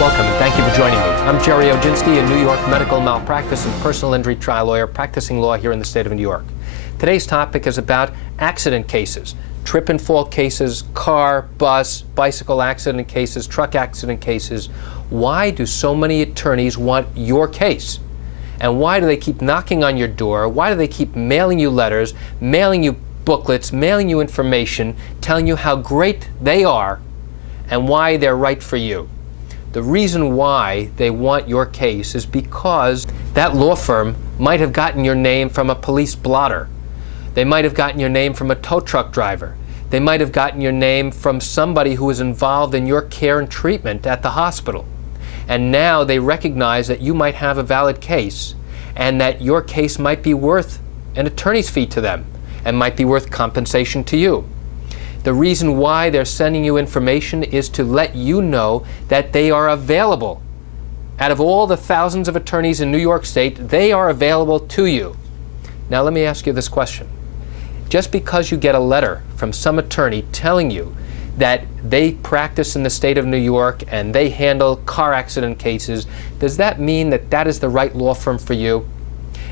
Welcome and thank you for joining me. I'm Gerry Oginski, a New York medical malpractice and personal injury trial lawyer practicing law here in the state of New York. Today's topic is about accident cases, trip and fall cases, car, bus, bicycle accident cases, truck accident cases. Why do so many attorneys want your case? And why do they keep knocking on your door? Why do they keep mailing you letters, mailing you booklets, mailing you information, telling you how great they are and why they're right for you? The reason why they want your case is because that law firm might have gotten your name from a police blotter. They might have gotten your name from a tow truck driver. They might have gotten your name from somebody who was involved in your care and treatment at the hospital. And now they recognize that you might have a valid case and that your case might be worth an attorney's fee to them and might be worth compensation to you. The reason why they're sending you information is to let you know that they are available. Out of all the thousands of attorneys in New York State, they are available to you. Now let me ask you this question. Just because you get a letter from some attorney telling you that they practice in the state of New York and they handle car accident cases, does that mean that that is the right law firm for you?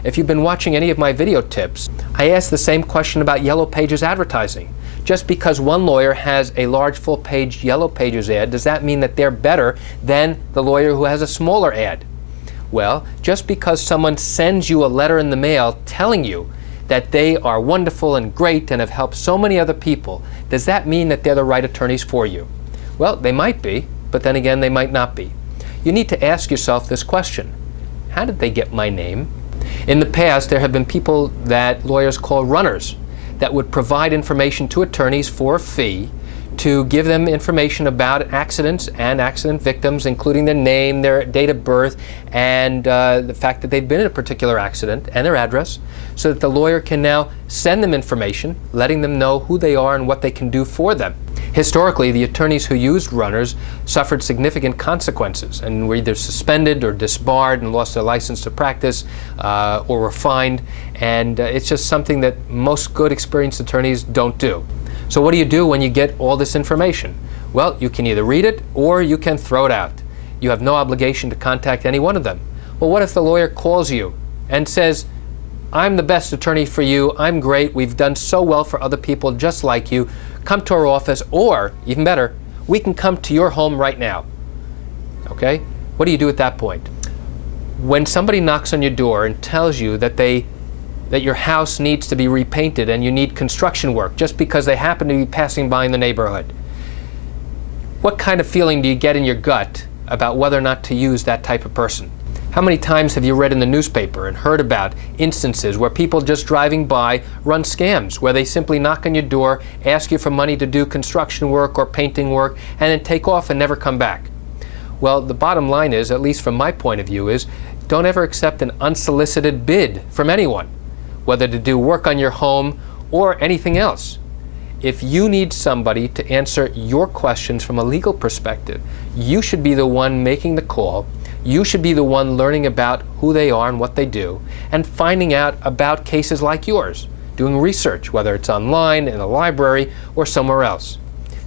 If you've been watching any of my video tips, I asked the same question about Yellow Pages advertising. Just because one lawyer has a large full-page Yellow Pages ad, does that mean that they're better than the lawyer who has a smaller ad? Well, just because someone sends you a letter in the mail telling you that they are wonderful and great and have helped so many other people, does that mean that they're the right attorneys for you? Well, they might be, but then again, they might not be. You need to ask yourself this question. How did they get my name? In the past, there have been people that lawyers call runners that would provide information to attorneys for a fee to give them information about accidents and accident victims, including their name, their date of birth, and the fact that they've been in a particular accident and their address, so that the lawyer can now send them information, letting them know who they are and what they can do for them. Historically, the attorneys who used runners suffered significant consequences and were either suspended or disbarred and lost their license to practice or were fined, and it's just something that most good experienced attorneys don't do. So what do you do when you get all this information? Well, you can either read it or you can throw it out. You have no obligation to contact any one of them. Well, what if the lawyer calls you and says, I'm the best attorney for you, I'm great, we've done so well for other people just like you, come to our office, or, even better, we can come to your home right now. Okay? What do you do at that point? When somebody knocks on your door and tells you that your house needs to be repainted and you need construction work just because they happen to be passing by in the neighborhood, what kind of feeling do you get in your gut about whether or not to use that type of person? How many times have you read in the newspaper and heard about instances where people just driving by run scams, where they simply knock on your door, ask you for money to do construction work or painting work, and then take off and never come back? Well, the bottom line is, at least from my point of view, is don't ever accept an unsolicited bid from anyone, whether to do work on your home or anything else. If you need somebody to answer your questions from a legal perspective, you should be the one making the call. You should be the one learning about who they are and what they do, and finding out about cases like yours, doing research, whether it's online, in a library, or somewhere else.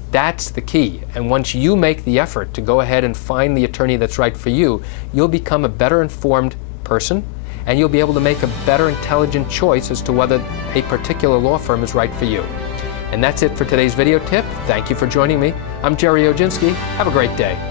That's the key. And once you make the effort to go ahead and find the attorney that's right for you, you'll become a better informed person, and you'll be able to make a better intelligent choice as to whether a particular law firm is right for you. And that's it for today's video tip. Thank you for joining me. I'm Gerry Oginski. Have a great day.